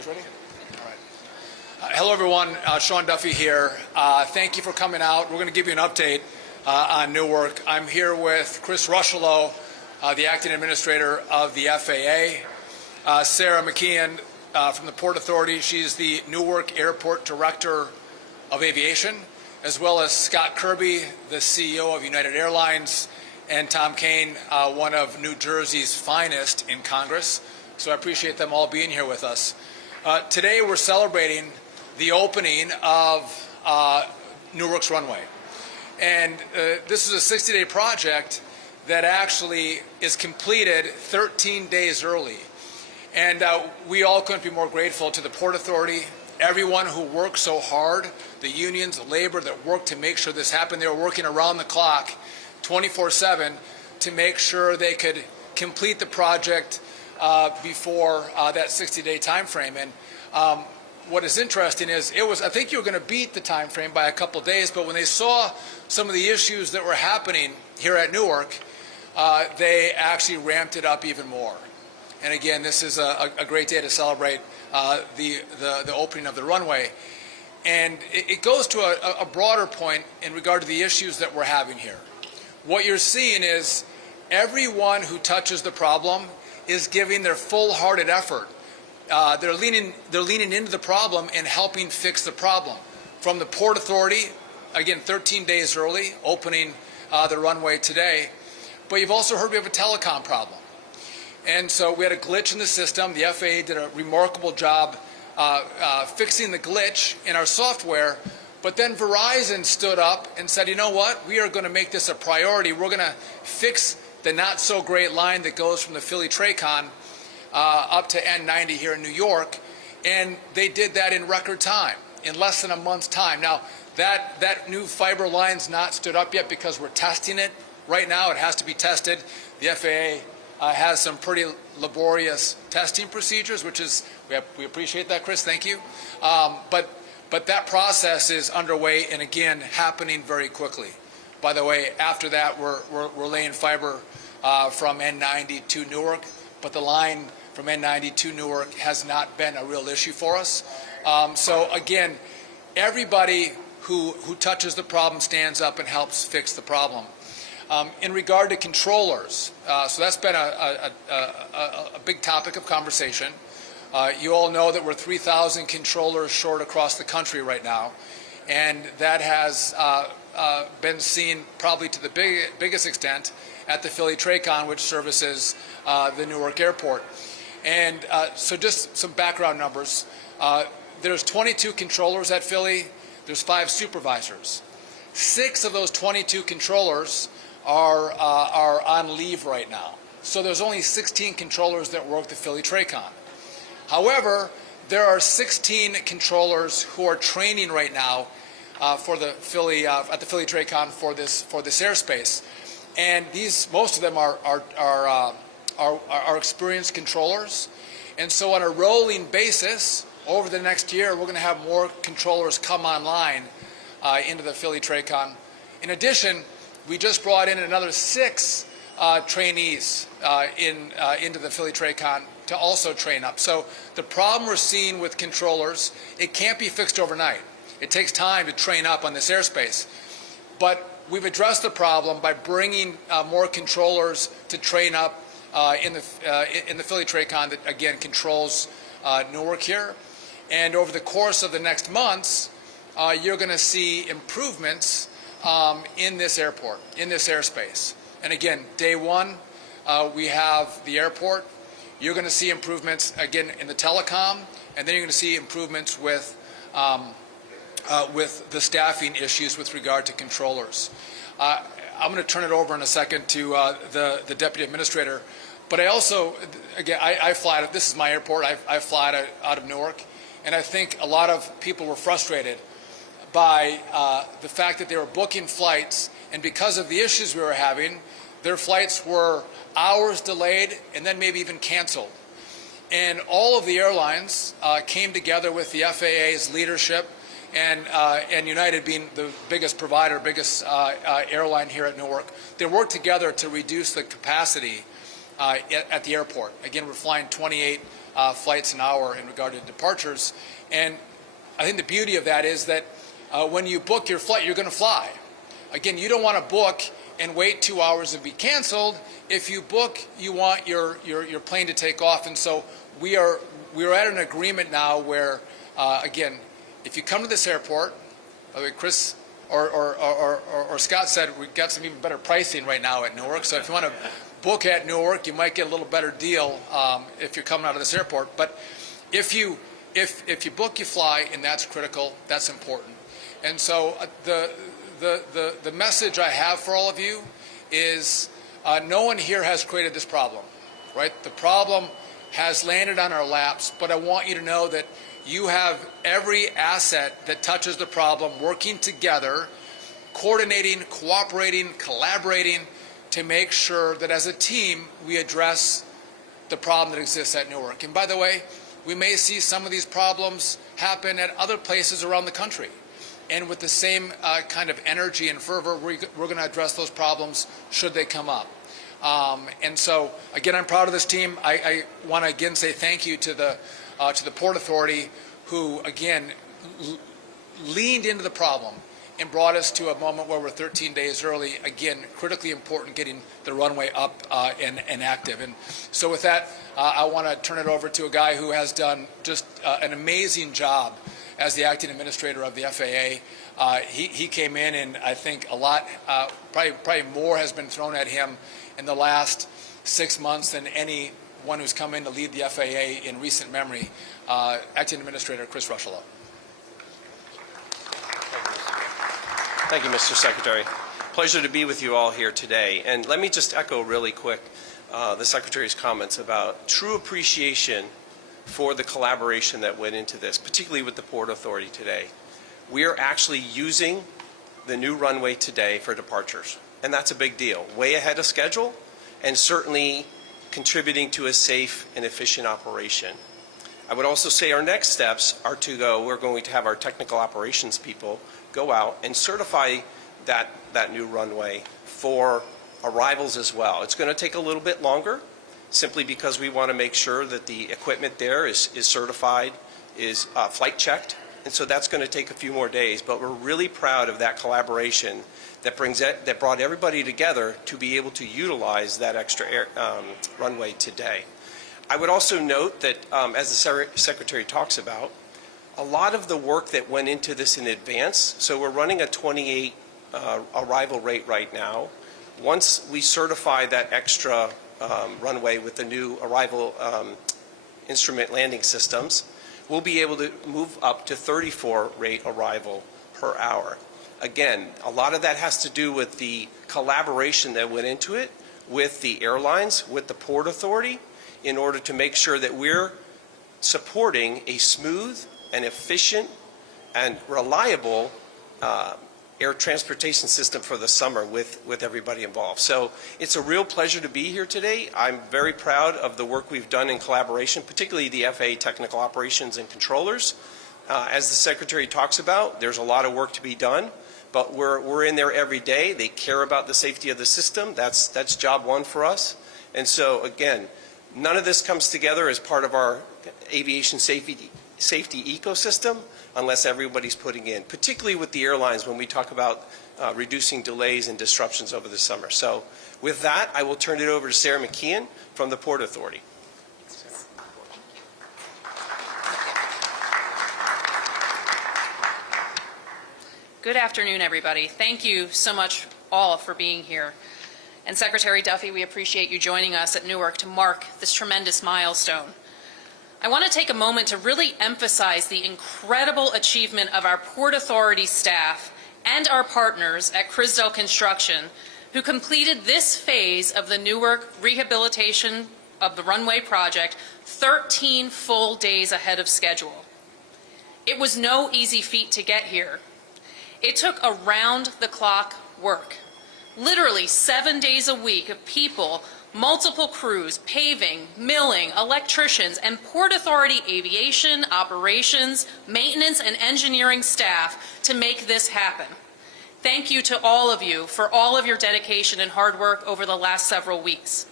guys ready? All right. Hello, everyone. Sean Duffy here. Thank you for coming out. We're going to give you an update on Newark. I'm here with Chris Rushlow, the acting administrator of the FAA. Sarah McKeon from the Port Authority. She's the Newark Airport Director of Aviation, as well as Scott Kirby, the CEO of United Airlines, and Tom Kane, one of New Jersey's finest in Congress. So I appreciate them all being here with us. Today we're celebrating the opening of Newark's runway. And this is a 60-day project that actually is completed 13 days early. And we all couldn't be more grateful to the Port Authority, everyone who worked so hard, the unions, the labor that worked to make sure this happened. They were working around the clock, 24/7, to make sure they could complete the project before that 60-day time frame. And what is interesting is I think you were going to beat the time frame by a couple days, but when they saw some of the issues that were happening here at Newark, they actually ramped it up even more. And again, this is a great day to celebrate the opening of the runway. And it goes to a broader point in regard to the issues that we're having here. What you're seeing is everyone who touches the problem is giving their full-hearted effort. They're leaning into the problem and helping fix the problem. From the Port Authority, again, 13 days early, opening the runway today. But you've also heard we have a telecom problem. And so we had a glitch in the system. The FAA did a remarkable job fixing the glitch in our software. But then Verizon stood up and said, you know what? We are going to make this a priority. We're going to fix the not-so-great line that goes from the Philly-Tracon up to N90 here in New York. And they did that in record time, in less than a month's time. Now, that new fiber line's not stood up yet because we're testing it right now. It has to be tested. The FAA has some pretty laborious testing procedures, which is, we appreciate that, Chris, thank you. But that process is underway and, again, happening very quickly. By the way, after that, we're laying fiber from N90 to Newark, but the line from N90 to Newark has not been a real issue for us. So, again, everybody who touches the problem stands up and helps fix the problem. In regard to controllers, so that's been a big topic of conversation. You all know that we're 3,000 controllers short across the country right now, and that has been seen probably to the biggest extent at the Philly-Tracon, which services the Newark airport. And so just some background numbers. There's 22 controllers at Philly. There's 5 supervisors. 6 of those 22 controllers are on leave right now. So there's only 16 controllers that work the Philly-Tracon. However, there are 16 controllers who are training right now for the at the Philly-Tracon for this airspace, and most of them are experienced controllers. And so, on a rolling basis, over the next year, we're going to have more controllers come online into the Philly-Tracon. In addition, we just brought in another 6 trainees into the Philly-Tracon to also train up. So the problem we're seeing with controllers, it can't be fixed overnight. It takes time to train up on this airspace. But we've addressed the problem by bringing more controllers to train up in the Philly-Tracon that, again, controls Newark here. And over the course of the next months, you're going to see improvements in this airport, in this airspace. And again, day one, we have the airport. You're going to see improvements, again, in the telecom, and then you're going to see improvements with the staffing issues with regard to controllers. I'm going to turn it over in a second to the deputy administrator. But I also, again, I fly, this is my airport, I fly out of Newark, and I think a lot of people were frustrated by the fact that they were booking flights, and because of the issues we were having, their flights were hours delayed and then maybe even canceled. And all of the airlines came together with the FAA's leadership, and United being the biggest provider, biggest airline here at Newark. They worked together to reduce the capacity at the airport. Again, we're flying 28 flights an hour in regard to departures. And I think the beauty of that is that when you book your flight, you're going to fly. Again, you don't want to book and wait 2 hours and be canceled. If you book, you want your plane to take off. And so we are at an agreement now where, again, if you come to this airport, by the way, Chris or Scott said we got some even better pricing right now at Newark. So if you want to book at Newark, you might get a little better deal if you're coming out of this airport. But if you book, you fly, and that's critical. That's important. And so the message I have for all of you is no one here has created this problem, right? The problem has landed on our laps, but I want you to know that you have every asset that touches the problem working together, coordinating, cooperating, collaborating to make sure that as a team we address the problem that exists at Newark. And by the way, we may see some of these problems happen at other places around the country. And with the same kind of energy and fervor, we're going to address those problems should they come up. And so, again, I'm proud of this team. I want to again say thank you to the Port Authority, who again leaned into the problem and brought us to a moment where we're 13 days early. Again, critically important, getting the runway up and active. And so, with that, I want to turn it over to a guy who has done just an amazing job as the acting administrator of the FAA. He came in, and I think a lot, probably more has been thrown at him in the last 6 months than anyone who's come in to lead the FAA in recent memory. Acting Administrator Chris Rushlow. Thank you, Mr. Secretary. Pleasure to be with you all here today. And let me just echo really quick the Secretary's comments about true appreciation for the collaboration that went into this, particularly with the Port Authority today. We are actually using the new runway today for departures, and that's a big deal. Way ahead of schedule, and certainly contributing to a safe and efficient operation. I would also say our next steps are we're going to have our technical operations people go out and certify that new runway for arrivals as well. It's going to take a little bit longer, simply because we want to make sure that the equipment there is certified, is flight checked, and so that's going to take a few more days. But we're really proud of that collaboration that brought everybody together to be able to utilize that extra runway today. I would also note that, as the Secretary talks about, a lot of the work that went into this in advance, so we're running a 28 arrival rate right now. Once we certify that extra runway with the new arrival instrument landing systems, we'll be able to move up to 34 rate arrival per hour. Again, a lot of that has to do with the collaboration that went into it with the airlines, with the Port Authority, in order to make sure that we're supporting a smooth and efficient and reliable air transportation system for the summer with everybody involved. So it's a real pleasure to be here today. I'm very proud of the work we've done in collaboration, particularly the FAA technical operations and controllers. As the Secretary talks about, there's a lot of work to be done, but we're in there every day. They care about the safety of the system. That's job one for us. And so again, none of this comes together as part of our aviation safety ecosystem unless everybody's putting in, particularly with the airlines when we talk about reducing delays and disruptions over the summer. So with that, I will turn it over to Sarah McKeon from the Port Authority. Good afternoon, everybody. Thank you so much all for being here. And Secretary Duffy, we appreciate you joining us at Newark to mark this tremendous milestone. I want to take a moment to really emphasize the incredible achievement of our Port Authority staff and our partners at Crisdell Construction, who completed this phase of the Newark rehabilitation of the runway project 13 full days ahead of schedule. It was no easy feat to get here. It took around-the-clock work, literally 7 days a week of people, multiple crews, paving, milling, electricians, and Port Authority aviation, operations, maintenance, and engineering staff to make this happen. Thank you to all of you for all of your dedication and hard work over the last several weeks.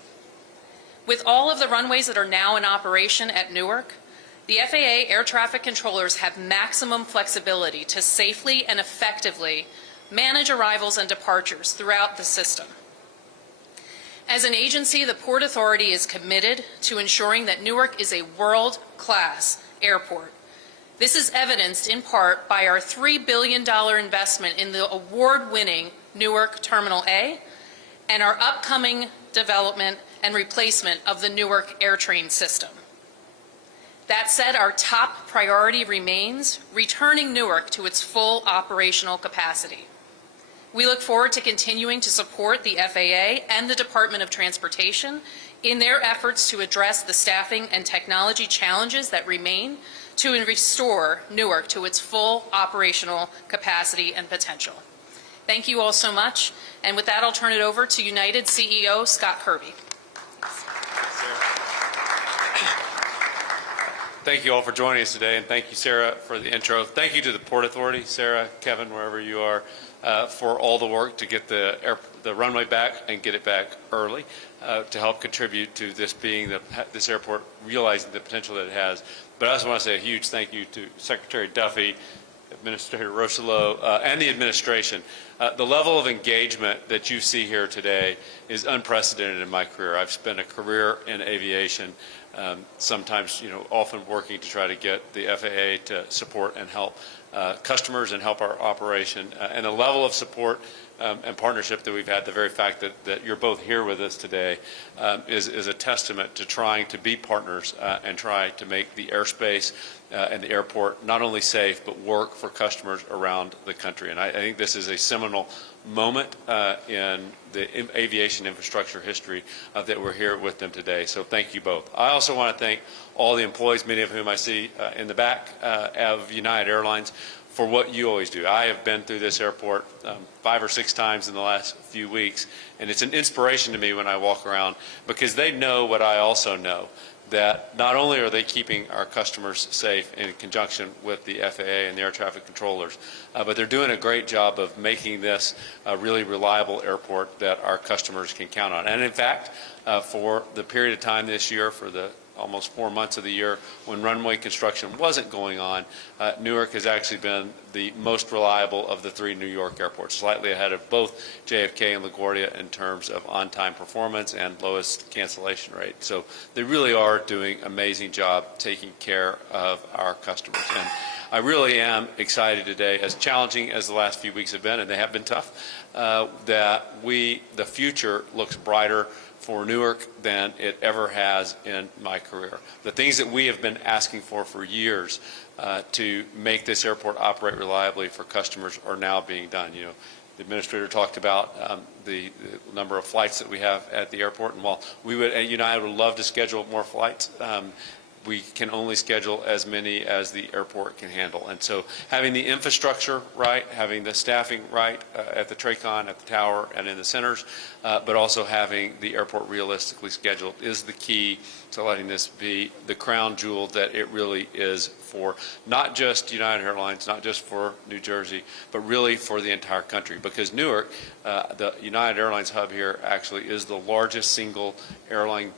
With all of the runways that are now in operation at Newark, the FAA air traffic controllers have maximum flexibility to safely and effectively manage arrivals and departures throughout the system. As an agency, the Port Authority is committed to ensuring that Newark is a world-class airport. This is evidenced in part by our $3 billion investment in the award-winning Newark Terminal A and our upcoming development and replacement of the Newark AirTrain system. That said, our top priority remains returning Newark to its full operational capacity. We look forward to continuing to support the FAA and the Department of Transportation in their efforts to address the staffing and technology challenges that remain to restore Newark to its full operational capacity and potential. Thank you all so much. And with that, I'll turn it over to United CEO Scott Kirby. Thank you all for joining us today, and thank you, Sarah, for the intro. Thank you to the Port Authority, Sarah, Kevin, wherever you are, for all the work to get the runway back and get it back early to help contribute to this being this airport realizing the potential that it has. But I also want to say a huge thank you to Secretary Duffy, Administrator Rocheleau, and the administration. The level of engagement that you see here today is unprecedented in my career. I've spent a career in aviation, sometimes, often working to try to get the FAA to support and help customers and help our operation. And the level of support and partnership that we've had, the very fact that you're both here with us today is a testament to trying to be partners and try to make the airspace and the airport not only safe but work for customers around the country. And I think this is a seminal moment in the aviation infrastructure history that we're here with them today. So thank you both. I also want to thank all the employees, many of whom I see in the back of United Airlines, for what you always do. I have been through this airport 5 or 6 times in the last few weeks, and it's an inspiration to me when I walk around because they know what I also know, that not only are they keeping our customers safe in conjunction with the FAA and the air traffic controllers, but they're doing a great job of making this a really reliable airport that our customers can count on. And in fact, for the period of time this year, for the almost 4 months of the year when runway construction wasn't going on, Newark has actually been the most reliable of the 3 New York airports, slightly ahead of both JFK and LaGuardia in terms of on-time performance and lowest cancellation rate. So they really are doing an amazing job taking care of our customers. And I really am excited today, as challenging as the last few weeks have been, and they have been tough, that the future looks brighter for Newark than it ever has in my career. The things that we have been asking for years to make this airport operate reliably for customers are now being done. The administrator talked about the number of flights that we have at the airport, and while we at United would love to schedule more flights, we can only schedule as many as the airport can handle. And so having the infrastructure right, having the staffing right at the TRACON, at the tower, and in the centers, but also having the airport realistically scheduled is the key to letting this be the crown jewel that it really is for not just United Airlines, not just for New Jersey, but really for the entire country. Because Newark, the United Airlines hub here, actually is the largest single airline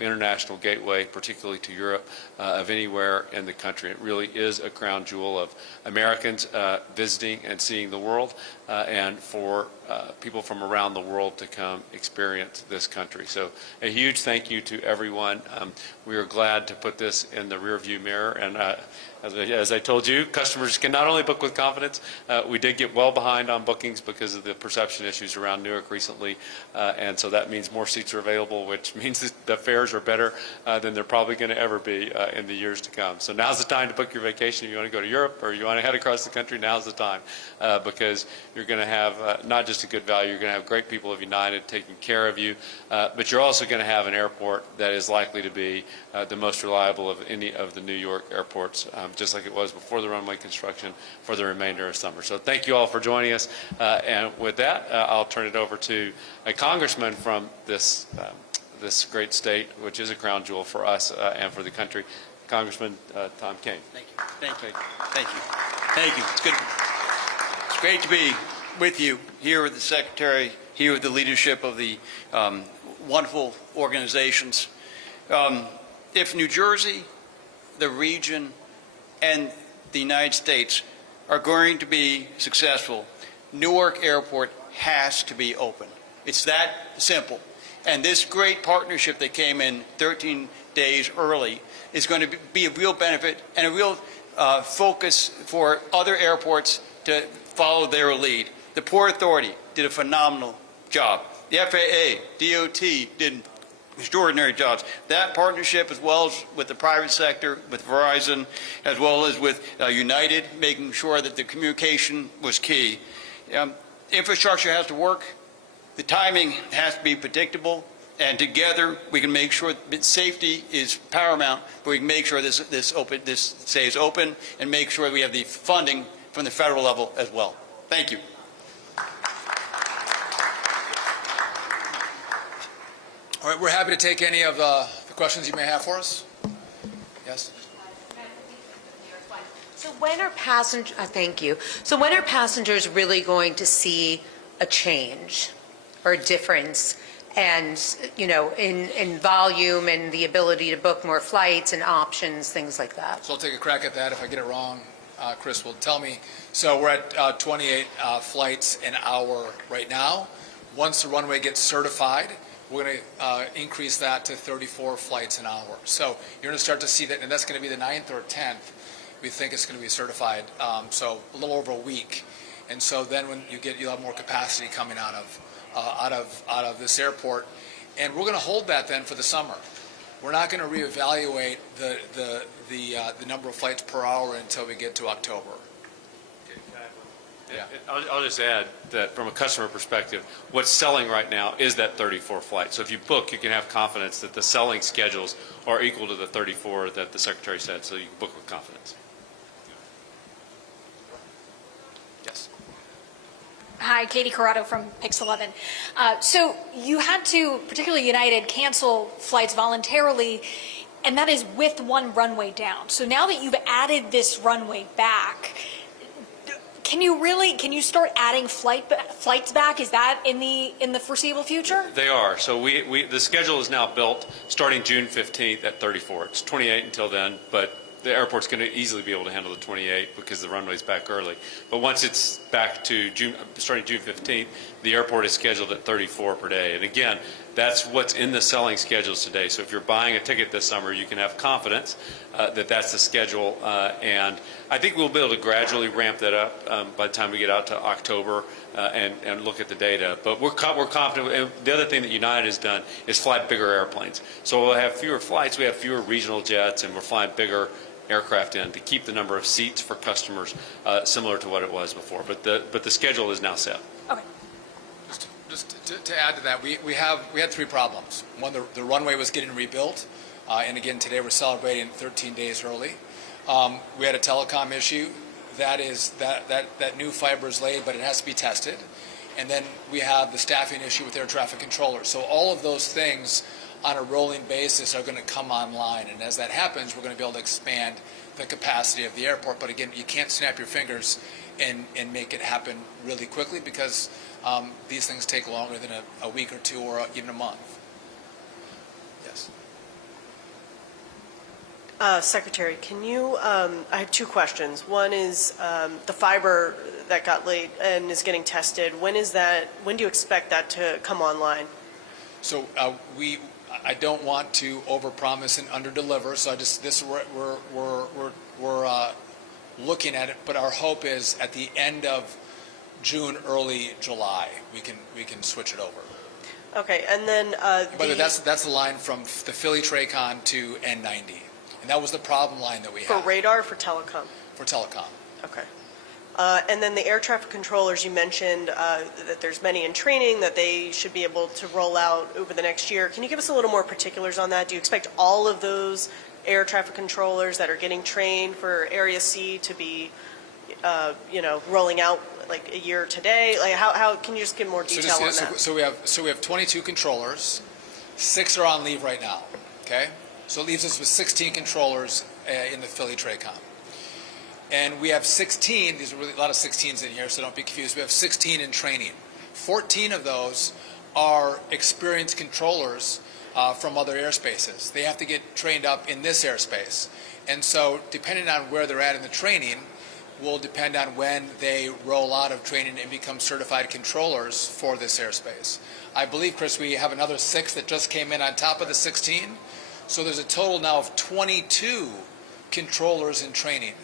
international gateway, particularly to Europe, of anywhere in the country. It really is a crown jewel of Americans visiting and seeing the world, and for people from around the world to come experience this country. So a huge thank you to everyone. We are glad to put this in the rearview mirror, and as I told you, customers can not only book with confidence. We did get well behind on bookings because of the perception issues around Newark recently, and so that means more seats are available, which means that the fares are better than they're probably going to ever be in the years to come. So now's the time to book your vacation. If you want to go to Europe or you want to head across the country, now's the time, because you're going to have not just a good value, you're going to have great people of United taking care of you, but you're also going to have an airport that is likely to be the most reliable of any of the New York airports, just like it was before the runway construction, for the remainder of summer. So thank you all for joining us. And with that, I'll turn it over to a congressman from this great state, which is a crown jewel for us and for the country, Congressman Tom Kean. Thank you. Thank you. Thank you. Thank you. It's good. It's great to be with you, here with the Secretary, here with the leadership of the wonderful organizations. If New Jersey, the region, and the United States are going to be successful, Newark Airport has to be open. It's that simple. And this great partnership that came in 13 days early is going to be a real benefit and a real focus for other airports to follow their lead. The Port Authority did a phenomenal job. The FAA, DOT did extraordinary jobs. That partnership, as well as with the private sector, with Verizon, as well as with United, making sure that the communication was key. Infrastructure has to work. The timing has to be predictable. And together, we can make sure that safety is paramount, but we can make sure this stays open and make sure we have the funding from the federal level as well. Thank you. All right, we're happy to take any of the questions you may have for us. Yes? So when are thank you. So when are passengers really going to see a change or a difference and, you know, in volume and the ability to book more flights and options, things like that? So I'll take a crack at that. If I get it wrong, Chris will tell me. So we're at 28 flights an hour right now. Once the runway gets certified, we're going to increase that to 34 flights an hour. So you're going to start to see that, and that's going to be the 9th or 10th. We think it's going to be certified, so a little over a week. And so then when you'll have more capacity coming out of this airport, and we're going to hold that then for the summer. We're not going to reevaluate the number of flights per hour until we get to October. Yeah. I'll just add that from a customer perspective, what's selling right now is that 34 flight. So if you book, you can have confidence that the selling schedules are equal to the 34 that the Secretary said, so you can book with confidence. Yes. Hi, Katie Corrado from Pix 11. So you had to, particularly United, cancel flights voluntarily, and that is with one runway down. So now that you've added this runway back, can you start adding flights back? Is that in the foreseeable future? They are. So the schedule is now built starting June 15th at 34. It's 28 until then, but the airport's going to easily be able to handle the 28 because the runway's back early. But once it's back to starting June 15th, the airport is scheduled at 34 per day. And again, that's what's in the selling schedules today. So if you're buying a ticket this summer, you can have confidence that that's the schedule. And I think we'll be able to gradually ramp that up by the time we get out to October and look at the data. But we're confident. And the other thing that United has done is fly bigger airplanes. So we'll have fewer flights. We have fewer regional jets, and we're flying bigger aircraft in to keep the number of seats for customers similar to what it was before. But the schedule is now set. Okay. Just to add to that, we had three problems. One, the runway was getting rebuilt, and again today we're celebrating 13 days early. We had a telecom issue. That new fiber is laid, but it has to be tested. And then we have the staffing issue with air traffic controllers. So all of those things on a rolling basis are going to come online, and as that happens, we're going to be able to expand the capacity of the airport. But again, you can't snap your fingers and make it happen really quickly because these things take longer than a week or two or even a month. Yes. Secretary, can you, I have two questions. One is the fiber that got laid and is getting tested. When do you expect that to come online? So I don't want to overpromise and underdeliver. So we're looking at it, but our hope is at the end of June, early July, we can switch it over. Okay, and then But that's the line from the Philly Tracon to N90, and that was the problem line that we for had radar, for telecom. for telecom. Okay. And then the air traffic controllers, you mentioned that there's many in training that they should be able to roll out over the next year. Can you give us a little more particulars on that? Do you expect all of those air traffic controllers that are getting trained for Area C to be, rolling out like a year today? Like how can you just give more detail on that? So we have 22 controllers. 6 are on leave right now. Okay, so it leaves us with 16 controllers in the Philly Tracon. And we have 16, these are really a lot of 16s in here, so don't be confused. We have 16 in training. 14 of those are experienced controllers from other airspaces. They have to get trained up in this airspace. And so depending on where they're at in the training will depend on when they roll out of training and become certified controllers for this airspace. I believe, Chris, we have another 6 that just came in on top of the 16. So there's a total now of 22 controllers in training.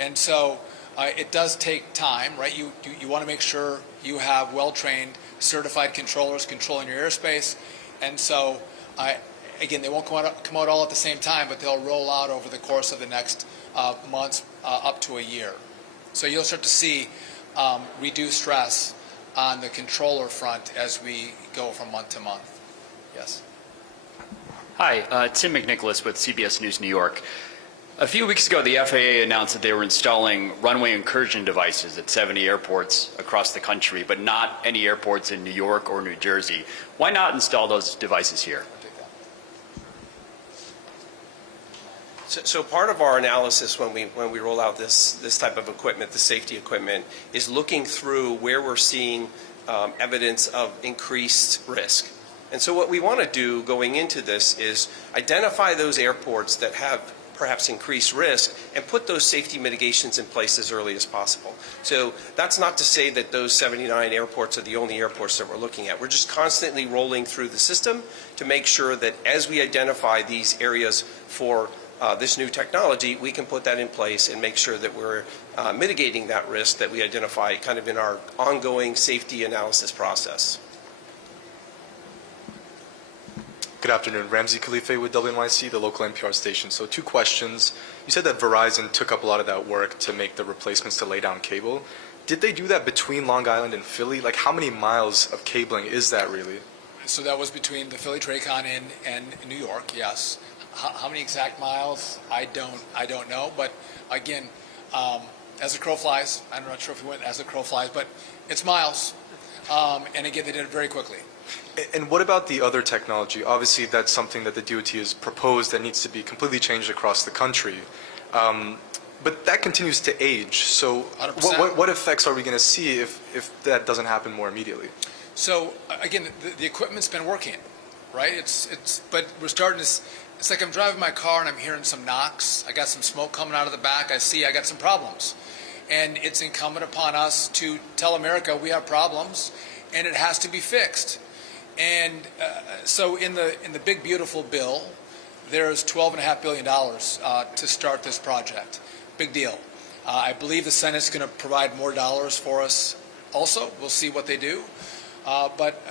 And so it does take time, right? You want to make sure you have well-trained, certified controllers controlling your airspace. And so, again, they won't come out all at the same time, but they'll roll out over the course of the next months up to a year. So you'll start to see reduced stress on the controller front as we go from month to month. Yes. Hi, Tim McNicholas with CBS News New York. A few weeks ago, the FAA announced that they were installing runway incursion devices at 70 airports across the country, but not any airports in New York or New Jersey. Why not install those devices here? So part of our analysis when we roll out this type of equipment, the safety equipment, is looking through where we're seeing evidence of increased risk. And so what we want to do going into this is identify those airports that have perhaps increased risk and put those safety mitigations in place as early as possible. So that's not to say that those 79 airports are the only airports that we're looking at. We're just constantly rolling through the system to make sure that as we identify these areas for this new technology, we can put that in place and make sure that we're mitigating that risk that we identify kind of in our ongoing safety analysis process. Good afternoon. Ramsey Khalife with WNYC, the local NPR station. So 2 questions. You said that Verizon took up a lot of that work to make the replacements to lay down cable. Did they do that between Long Island and Philly? Like, how many miles of cabling is that really? So that was between the Philly Tracon and New York, yes. How many exact miles? I don't know. But again, as a crow flies, I'm not sure if we went as a crow flies, but it's miles. And again, they did it very quickly. And what about the other technology? Obviously, that's something that the DOT has proposed that needs to be completely changed across the country. But that continues to age. So what effects are we going to see if that doesn't happen more immediately? So again, the equipment's been working, right? But we're starting to. It's like I'm driving my car and I'm hearing some knocks. I got some smoke coming out of the back. I got some problems, and it's incumbent upon us to tell America we have problems, and it has to be fixed. And so in the big beautiful bill, there's $12.5 billion to start this project. Big deal. I believe the Senate's going to provide more dollars for us. Also, we'll see what they do. But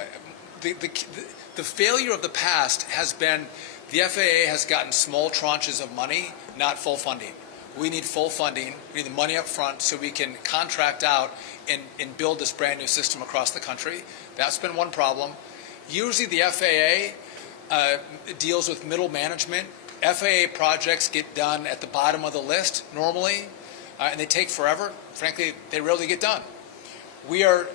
the failure of the past has been the FAA has gotten small tranches of money, not full funding. We need full funding. We need the money up front so we can contract out and build this brand new system across the country. That's been one problem. Usually the FAA deals with middle management. FAA projects get done at the bottom of the list normally, and they take forever. Frankly, they rarely get done. We are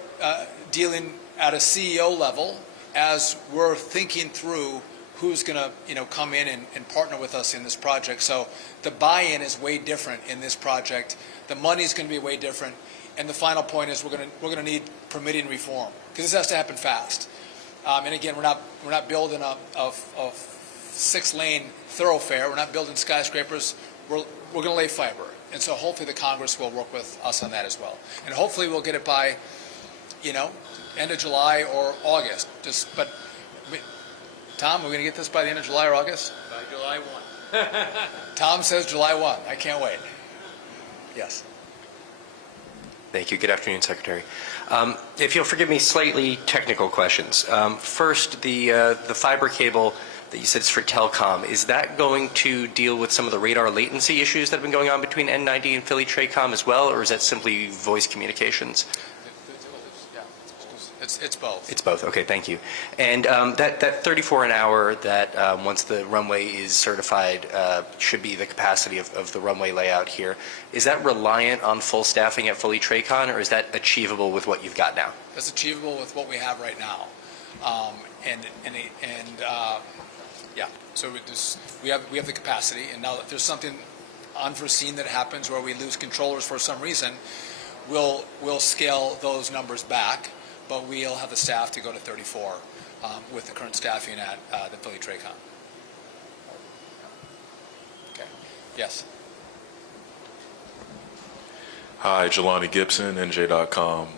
dealing at a CEO level as we're thinking through who's going to come in and partner with us in this project. So the buy-in is way different in this project. The money is going to be way different. And the final point is we're going to need permitting reform because this has to happen fast. And again, we're not building a 6-lane thoroughfare. We're not building skyscrapers. We're going to lay fiber. And so hopefully the Congress will work with us on that as well. And hopefully we'll get it by, end of July or August. Tom, are we going to get this by the end of July or August? By July 1. Tom says July 1. I can't wait. Yes. Thank you. Good afternoon, Secretary. If you'll forgive me, slightly technical questions. First, the fiber cable that you said is for telecom, is that going to deal with some of the radar latency issues that have been going on between N90 and Philly Tracom as well, or is that simply voice communications? It's both. It's both. Okay, thank you. And that 34 an hour that once the runway is certified should be the capacity of the runway layout here, is that reliant on full staffing at Philly Tracon, or is that achievable with what you've got now? That's achievable with what we have right now. Yeah. So we have the capacity, and now if there's something unforeseen that happens where we lose controllers for some reason, we'll scale those numbers back, but we'll have the staff to go to 34 with the current staffing at the Philly TRACON. Okay. Yes. Hi, Jelani Gibson, NJ.com.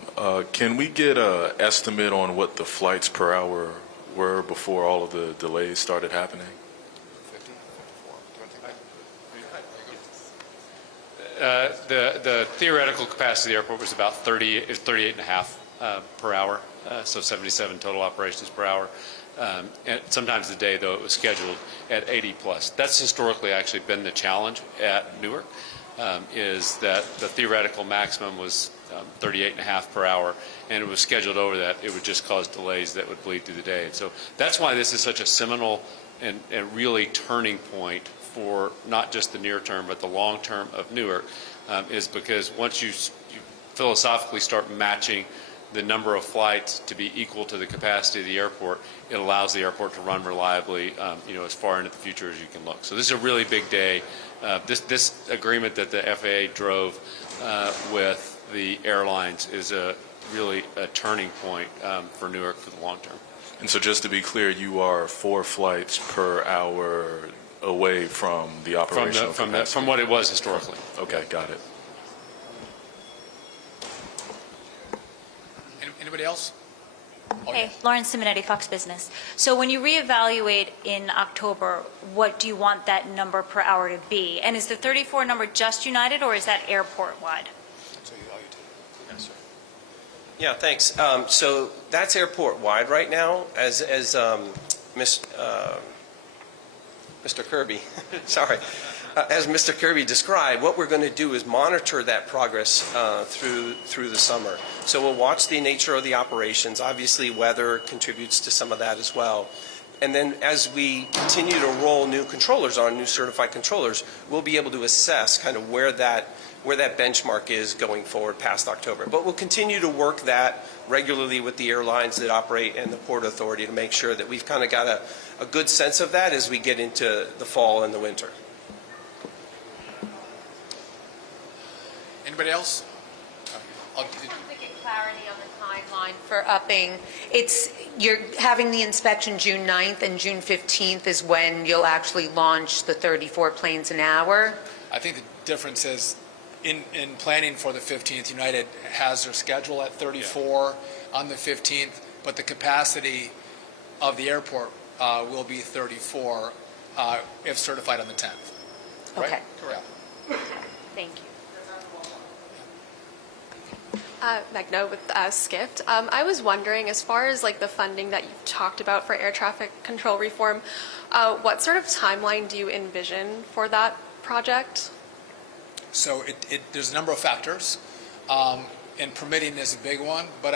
Can we get an estimate on what the flights per hour were before all of the delays started happening? 50, 54. The theoretical capacity of the airport was about 38 and a half per hour, so 77 total operations per hour. And sometimes the day, though, it was scheduled at 80 plus. That's historically actually been the challenge at Newark, is that the theoretical maximum was 38 and a half per hour, and it was scheduled over that. It would just cause delays that would bleed through the day. And so that's why this is such a seminal and really turning point for not just the near term, but the long term of Newark, is because once you philosophically start matching the number of flights to be equal to the capacity of the airport, it allows the airport to run reliably, as far into the future as you can look. So this is a really big day. This agreement that the FAA drove with the airlines is really a turning point for Newark for the long term. And so just to be clear, you are 4 flights per hour away from the operational capacity? From what it was historically. Okay, got it. Anybody else? Oh, Hey, yes. Lauren Simonetti, Fox Business. So when you reevaluate in October, what do you want that number per hour to be? And is the 34 number just United, or is that airport-wide? Yeah, thanks. So that's airport-wide right now, as Mr. Kirby, sorry, as Mr. Kirby described. What we're going to do is monitor that progress through the summer. So we'll watch the nature of the operations. Obviously, weather contributes to some of that as well. And then as we continue to roll new controllers on, new certified controllers, we'll be able to assess kind of where that benchmark is going forward past October. But we'll continue to work that regularly with the airlines that operate and the Port Authority to make sure that we've kind of got a good sense of that as we get into the fall and the winter. Anybody else? To get clarity on the timeline for upping, you're having the inspection June 9th, and June 15th is when you'll actually launch the 34 planes an hour? I think the difference is in planning for the 15th, United has their schedule at 34 on the 15th, but the capacity of the airport will be 34 if certified on the 10th. Right? Okay. Correct. Thank you. Megna with Skift. I was wondering, as far as like the funding that you've talked about for air traffic control reform, what sort of timeline do you envision for that project? So there's a number of factors, and permitting is a big one, but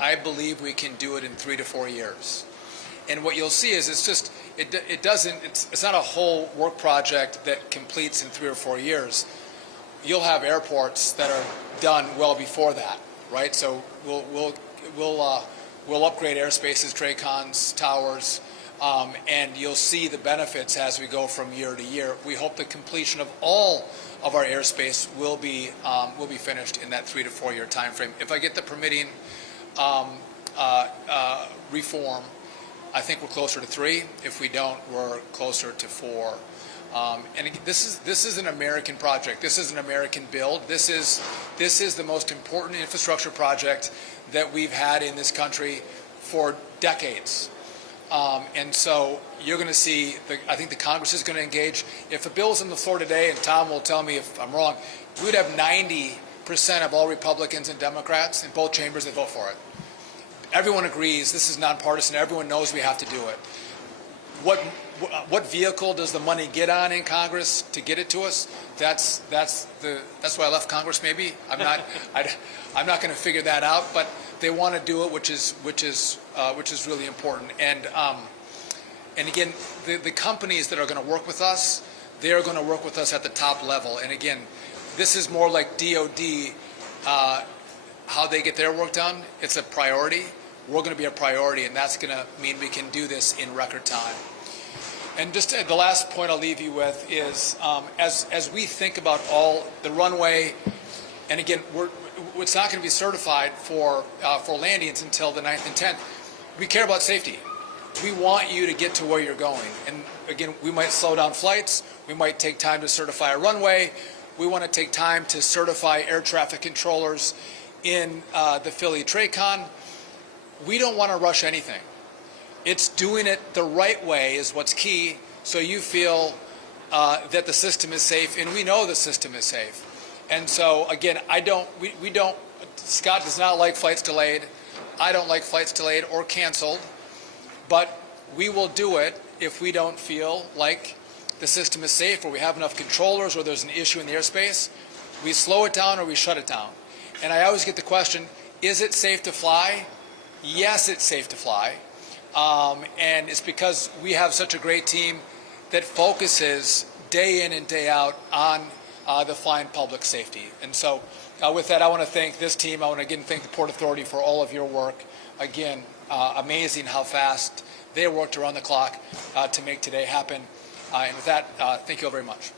I believe we can do it in 3 to 4 years. And what you'll see is it's not a whole work project that completes in 3 or 4 years. You'll have airports that are done well before that, right? So we'll upgrade airspaces, TRACONs, towers, and you'll see the benefits as we go from year to year. We hope the completion of all of our airspace will be finished in that 3 to 4 year time frame. If I get the permitting reform, I think we're closer to 3. If we don't, we're closer to 4. And this is an American project. This is an American build. This is the most important infrastructure project that we've had in this country for decades. And so you're going to see, I think the Congress is going to engage. If a bill is on the floor today, and Tom will tell me if I'm wrong, we would have 90% of all Republicans and Democrats in both chambers that vote for it. Everyone agrees this is nonpartisan. Everyone knows we have to do it. What vehicle does the money get on in Congress to get it to us? That's why I left Congress. Maybe I'm not going to figure that out. But they want to do it, which is really important. And again, the companies that are going to work with us, they are going to work with us at the top level. And again, this is more like DoD, how they get their work done. It's a priority. We're going to be a priority, and that's going to mean we can do this in record time. And just the last point I'll leave you with is, as we think about all the runway, and again, it's not going to be certified for landings until the 9th and 10th. We care about safety. We want you to get to where you're going. And again, we might slow down flights. We might take time to certify a runway. We want to take time to certify air traffic controllers in the Philly TRACON. We don't want to rush anything. It's doing it the right way is what's key, so you feel that the system is safe, and we know the system is safe. And so, again, Scott does not like flights delayed. I don't like flights delayed or canceled, but we will do it if we don't feel like the system is safe or we have enough controllers or there's an issue in the airspace. We slow it down or we shut it down. And I always get the question, is it safe to fly? Yes, it's safe to fly. And it's because we have such a great team that focuses day in and day out on the flying public safety. And so with that, I want to thank this team. I want to again thank the Port Authority for all of your work. Again, amazing how fast they worked around the clock to make today happen. And with that, thank you all very much.